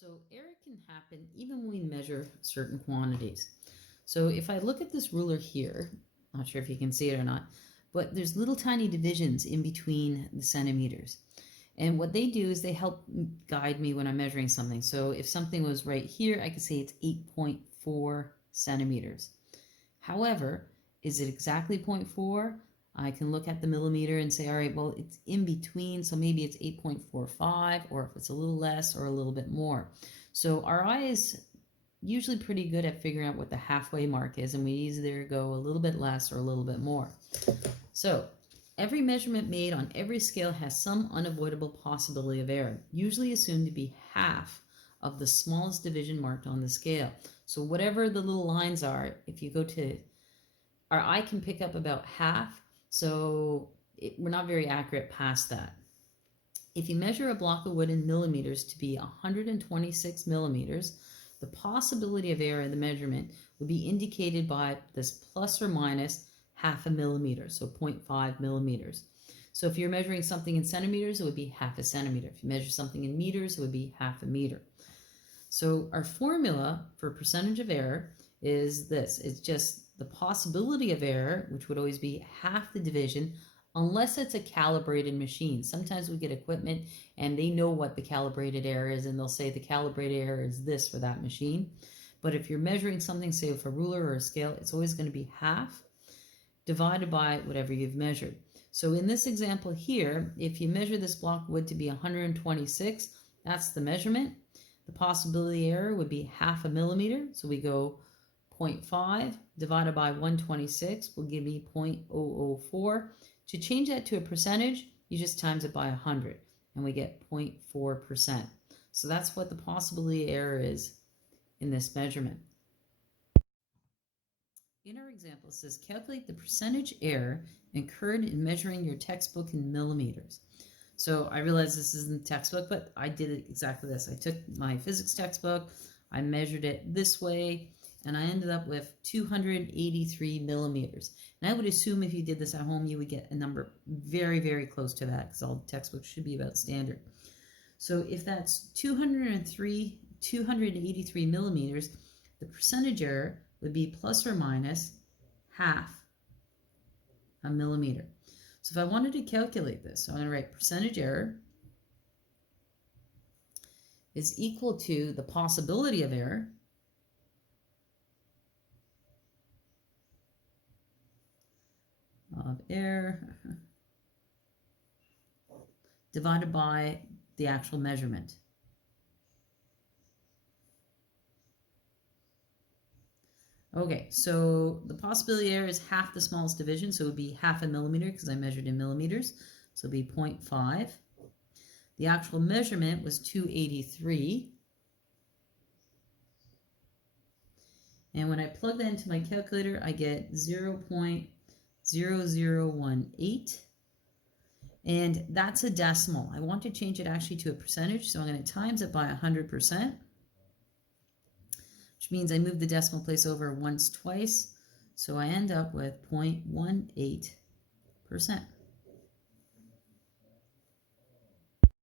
So error can happen even when we measure certain quantities. So if I look at this ruler here, not sure if you can see it or not, but there's little tiny divisions in between the centimeters. And what they do is they help guide me when I'm measuring something. So if something was right here, I could say it's 8.4 centimeters. However, is it exactly 0.4? I can look at the millimeter and say, all right, well, it's in between, so maybe it's 8.45, or if it's a little less or a little bit more. So our eye is usually pretty good at figuring out what the halfway mark is, and we either go a little bit less or a little bit more. So every measurement made on every scale has some unavoidable possibility of error, usually assumed to be half of the smallest division marked on the scale. So whatever the little lines are, if you go to, our eye can pick up about half, so we're not very accurate past that. If you measure a block of wood in millimeters to be 126 millimeters, the possibility of error in the measurement would be indicated by this plus or minus half a millimeter, so 0.5 millimeters. So if you're measuring something in centimeters, it would be half a centimeter. If you measure something in meters, it would be half a meter. So our formula for percentage of error is this. It's just the possibility of error, which would always be half the division, unless it's a calibrated machine. Sometimes we get equipment and they know what the calibrated error is, and they'll say the calibrated error is this for that machine. But if you're measuring something, say with a ruler or a scale, it's always going to be half divided by whatever you've measured. So in this example here, if you measure this block of wood to be 126, that's the measurement. The possibility error would be half a millimeter. So we go 0.5 divided by 126 will give me 0.004. To change that to a percentage, you just times it by 100 and we get 0.4%. So that's what the possibility error is in this measurement. In our example, it says calculate the percentage error incurred in measuring your textbook in millimeters. So I realize this isn't the textbook, but I did it exactly this. I took my physics textbook, I measured it this way, and I ended up with 283 millimeters. And I would assume if you did this at home, you would get a number very, very close to that, because all textbooks should be about standard. So if that's 283 millimeters, the percentage error would be plus or minus half a millimeter. So if I wanted to calculate this, so I'm going to write percentage error is equal to the possibility of error divided by the actual measurement. Okay, so the possibility error is half the smallest division, so it would be half a millimeter because I measured in millimeters, so it would be 0.5. The actual measurement was 283. And when I plug that into my calculator, I get 0.0018. And that's a decimal. I want to change it actually to a percentage, so I'm going to times it by 100%. Which means I move the decimal place over once, twice, so I end up with 0.18%.